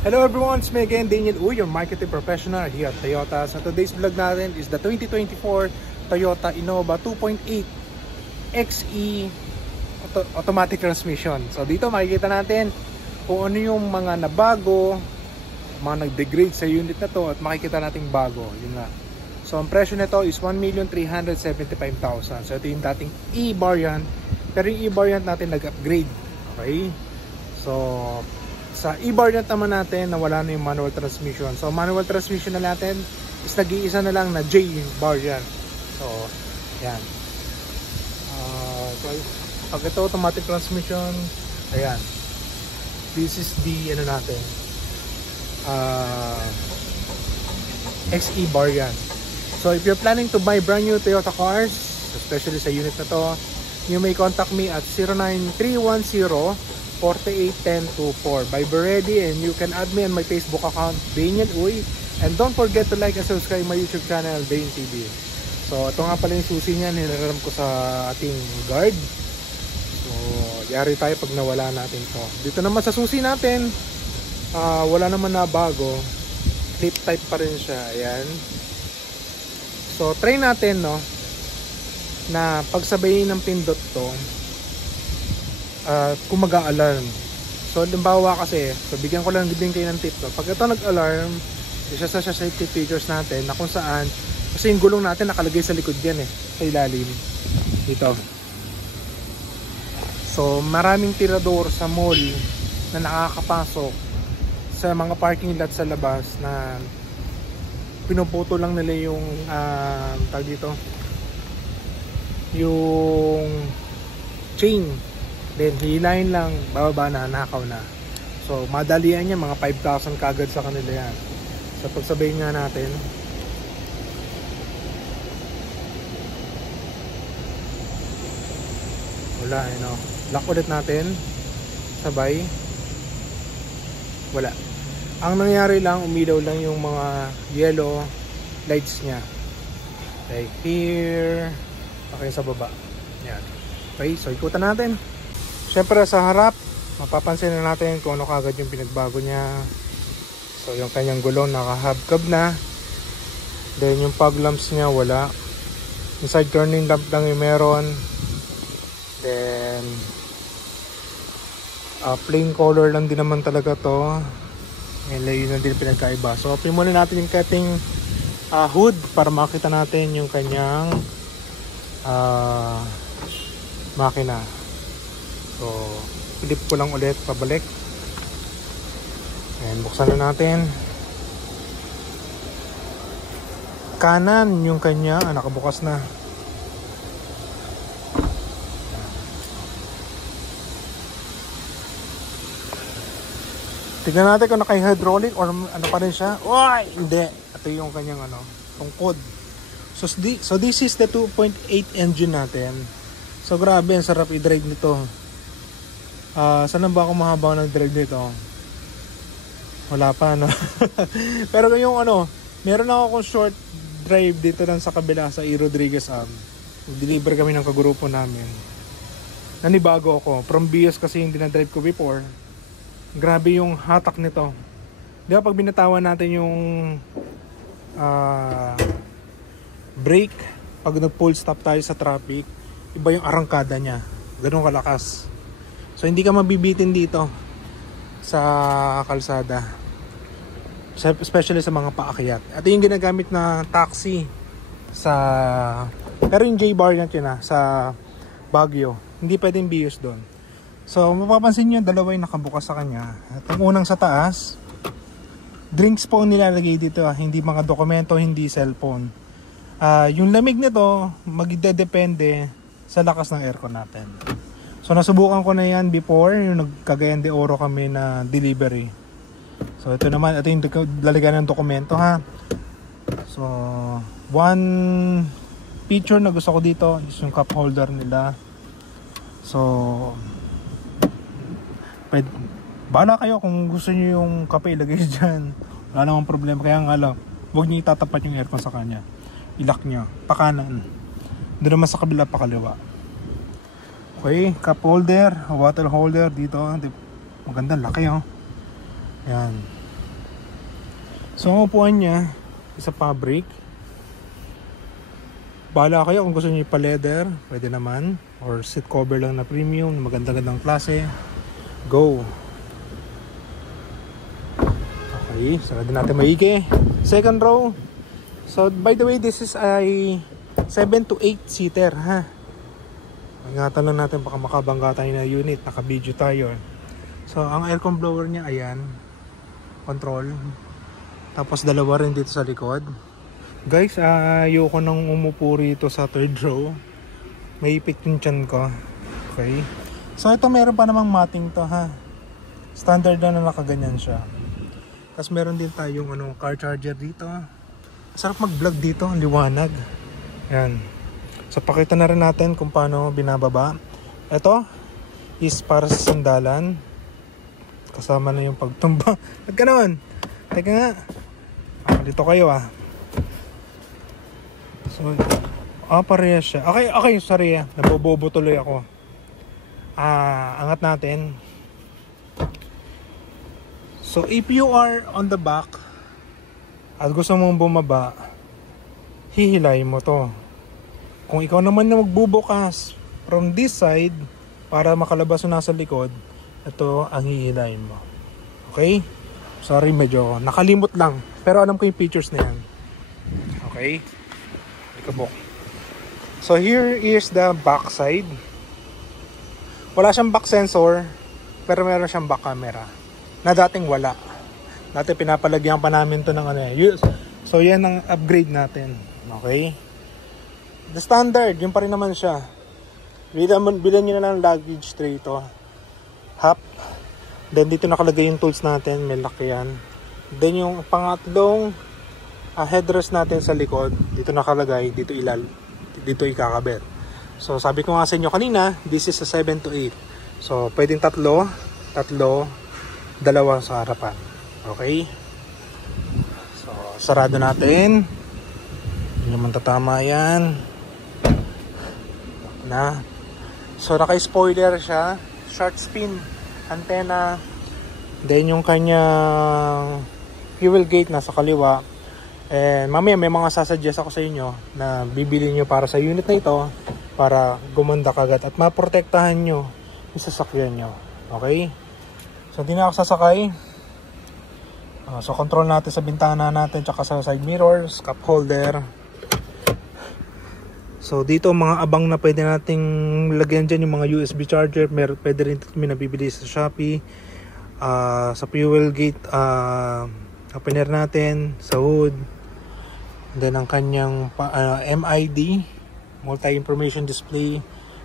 Hello everyone, it's me again, Daniel Uy, your marketing professional here at Toyota. So today's vlog natin is the 2024 Toyota Innova 2.8 XE automatic transmission. So dito makikita natin kung ano yung mga nabago, mga nag-degrade sa unit na to, at makikita nating bago. Yun nga. So ang presyo nito is 1,375,000. So ito yung dating E-variant, pero yung E-variant natin nag-upgrade. Okay? So sa E-variant naman natin, nawala na yung manual transmission. So manual transmission na natin is nag-iisa na lang na J-variant. So yan. So pag ito automatic transmission, ayan, this is the ano natin, XE variant. So if you're planning to buy brand new Toyota cars, especially sa unit na to, you may contact me at 09310-481024. Be ready, and you can add me on my Facebook account, Daniel Uy. And don't forget to like and subscribe my YouTube channel, Dane TV. So ito nga pala yung susi niya, nilalaram ko sa ating guard. So yari tayo pag nawala natin to. Dito naman sa susi natin, wala naman na bago. Flip type pa rin siya. Ayan. So try natin, no, na pagsabayin ng pindot to, kung mag-a-alarm. So halimbawa kasi, so bigyan ko lang din kayo ng tip, no? Pag ito nag-alarm, isa sa safety features natin na kung saan, kasi yung gulong natin nakalagay sa likod yan, sa ilalim dito. So maraming tirador sa mall na nakakapasok sa mga parking lot sa labas na pinuputo lang nila yung tag dito, yung chain, then hilahin lang, bababa na, nakaw na. So madalian niya, mga 5,000 kagad sa kanila yan. So pagsabayin nga natin, wala, no? Lock ulit natin, sabay, wala. Ang nangyari lang, umilaw lang yung mga yellow lights niya, like here, okay, sa baba. Yan. Okay, so ikutan natin. Syempre sa harap, mapapansin na natin kung ano kagad yung pinagbago niya. So yung kanyang gulong naka-hubcap na. Then yung fog lamps niya wala. Yung side turning lamp lang yung meron. Then plain color lang din naman talaga to. And yun na din pinagkaiba. So open muna natin yung ating hood para makita natin yung kanyang makina. So flip ko lang ulit pabalik, and buksan na natin. Kanan yung kanya, nakabukas na. Tignan natin kung naka-hydraulic or ano pa rin siya. Uy! Hindi. Ito yung kanyang tungkod. So this is the 2.8 engine natin. So grabe, ang sarap i-drive nito. Saan ba ako mahabaw ng drive nito? Wala pa, no? Pero yung meron ako kung short drive dito lang sa kabila sa E. Rodriguez deliver kami ng kagrupo namin. Nanibago ako. From Bios kasi yung dinadrive ko before. Grabe yung hatak nito. Di ba pag binatawan natin yung brake, pag nag-pull stop tayo sa traffic, iba yung arangkada niya. Ganun kalakas. So hindi ka mabibitin dito sa kalsada, especially sa mga paakyat. Ito yung ginagamit na taxi pero yung J-variant yun sa Baguio. Hindi pwedeng Bios doon. So mapapansin nyo, dalawa yung nakabukas sa kanya. Itong unang sa taas, drinks po nilalagay dito, hindi mga dokumento, hindi cellphone. Yung lamig nito magdedepende sa lakas ng aircon natin. So nasubukan ko na yan before, yung nagcagayan de Oro kami na delivery. So ito naman, ito yung lalagyan ng dokumento, ha. So one feature na gusto ko dito is yung cup holder nila. So bahala kayo kung gusto niyo yung kape ilagay dyan, wala namang problema. Kaya nga lang, huwag niyo itatapat yung aircon sa kanya, ilock niyo pakanan, doon naman sa kabila pakaliwa. Okay, cup holder, water holder dito. Maganda, laki, oh. Yan. So ang upuan niya sa fabric. Bahala kayo kung gusto niyo pa-leather, pwede naman. Or seat cover lang na premium, maganda-gandang klase. Go! Okay, sarado natin maigi. Second row. So by the way, this is a 7 to 8 seater ha. Ingatan lang natin baka makabangga tayo na unit, naka-video tayo. So ang aircon blower niya ayan, control. Tapos dalawa rin dito sa likod. Guys, ayoko nang umupo rito sa third row. May ipit yung tiyan ko. Okay. So ito meron pa namang matting to ha. Standard na nakaganyan siya. Tapos meron din tayong car charger dito. Sarap mag-vlog dito, ang liwanag. Yan. So pakita na rin natin kung paano binababa. Ito is para sa sandalan. Kasama na yung pagtumba. At ganoon. Teka nga. Dito kayo So, parehas siya. Okay, sorry nabobobo tuloy ako. Angat natin. So, if you are on the back at gusto mong bumaba, hihilay mo to. Kung ikaw naman na magbubukas from this side para makalabas na nasa likod, ito ang hihilay mo. Okay? Sorry, medyo nakalimot lang. Pero alam ko yung features na yan. Okay? Ikabok. So here is the back side. Wala siyang back sensor, pero meron siyang back camera. Na dating wala. Dati pinapalagyan pa namin to ng So yan ang upgrade natin. Okay? The standard, yun pa rin naman siya. Bilan nyo na lang luggage tray ito. Hap. Then dito nakalagay yung tools natin, may lock yan. Then yung pangatlong headrest natin sa likod, dito nakalagay, dito ikakabit. So sabi ko nga sa inyo kanina, this is a 7 to 8. So pwedeng tatlo, dalawa sa harapan. Okay? So sarado natin. Hindi naman tatama yan. So naka-spoiler siya, short spin antenna, then yung kanyang fuel gate nasa kaliwa. And mamaya may mga sasuggest ako sa inyo na bibili nyo para sa unit na ito para gumanda kagad at maprotektahan nyo yung sasakyan nyo. Okay? So hindi na ako sasakay. So control natin sa bintana natin tsaka sa side mirrors, cup holder. So dito mga abang na pwede nating lagyan dyan yung mga USB charger. Pwede rin ito nabibili sa Shopee. Sa fuel gate opener natin, sa hood. Then ang kanyang MID, multi-information display,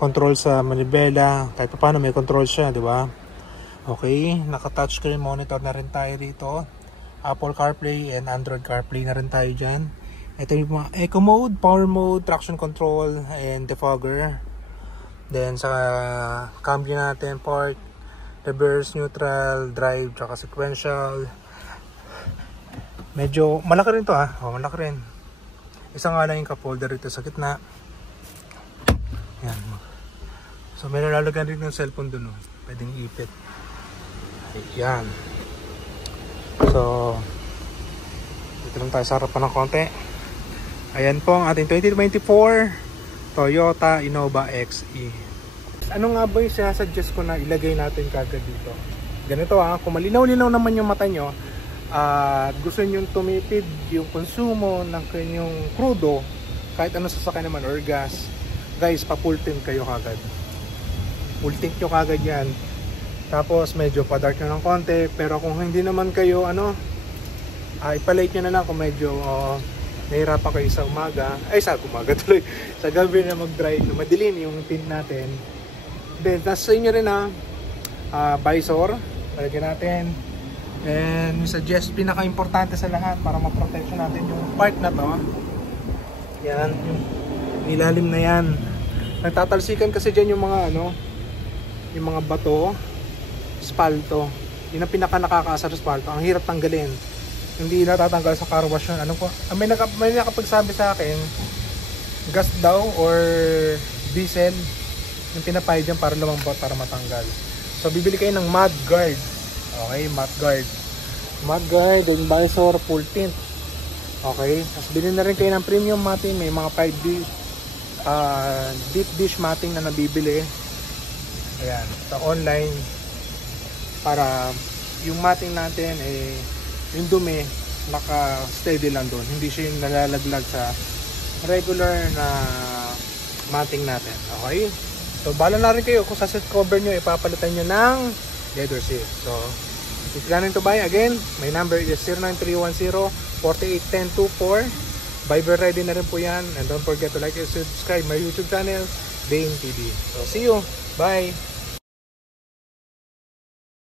control sa manibela. Kahit pa paano may control siya, di ba? Okay, naka-touchscreen monitor na rin tayo dito. Apple CarPlay and Android CarPlay na rin tayo dyan. Ito yung mga eco mode, power mode, traction control, and defogger. Then sa cambio natin, park, reverse, neutral, drive, tsaka sequential. Medyo malaki rin to malaki rin. Isa nga lang yung cup holder dito sa gitna. Yan. So may nalalagyan rin ng cellphone dun pwedeng ipit. Yan. So dito lang tayo sa harapan ng konti. Ayan po ang ating 2024 Toyota Innova XE. Ano nga ba yung sinasuggest ko na ilagay natin kagad dito? Ganito kung malinaw-linaw naman yung mata nyo at gusto nyo tumipid yung konsumo ng kanyang crudo, kahit ano sasakyan naman or gas, guys, pa-full tank kayo kagad. Full tank nyo kagad yan. Tapos medyo pa-dark nyo ng konti, pero kung hindi naman kayo ipalight nyo na lang kung medyo nahirapan kayo sa umaga, sa tuloy, sa gabi na mag-drive na madilim yung tint natin. Then nasa inyo rin visor, lagyan natin. And we suggest, pinaka-importante sa lahat para ma-protection natin yung part na to. Yan, yung nilalim na yan. Nagtatalsikan kasi dyan yung mga yung mga bato, spalto. Yun ang pinaka-nakakaasar sa spalto. Ang hirap tanggalin. Hindi natatanggal sa car wash yun. May nakapagsabi sa akin, gas daw or diesel yung pinapay dyan para lumambot, para matanggal. So bibili kayo ng mud guard. Okay, mud guard. mudguard, then visor, full tint. Okay, tapos bilhin na rin kayo ng premium matting, may mga 5D deep dish matting na nabibili. Ayan, sa online para yung matting natin yung dumi naka-steady lang doon, hindi siya yung nalalaglag sa regular na matting natin. Okay, so bala na rin kayo kung sa set cover nyo ipapalitan nyo ng leather seal. So if you're planning to buy, again, my number is 09310-481024. Viber ready na rin po yan, and don't forget to like and subscribe my YouTube channel, Dane TV. So see you, bye.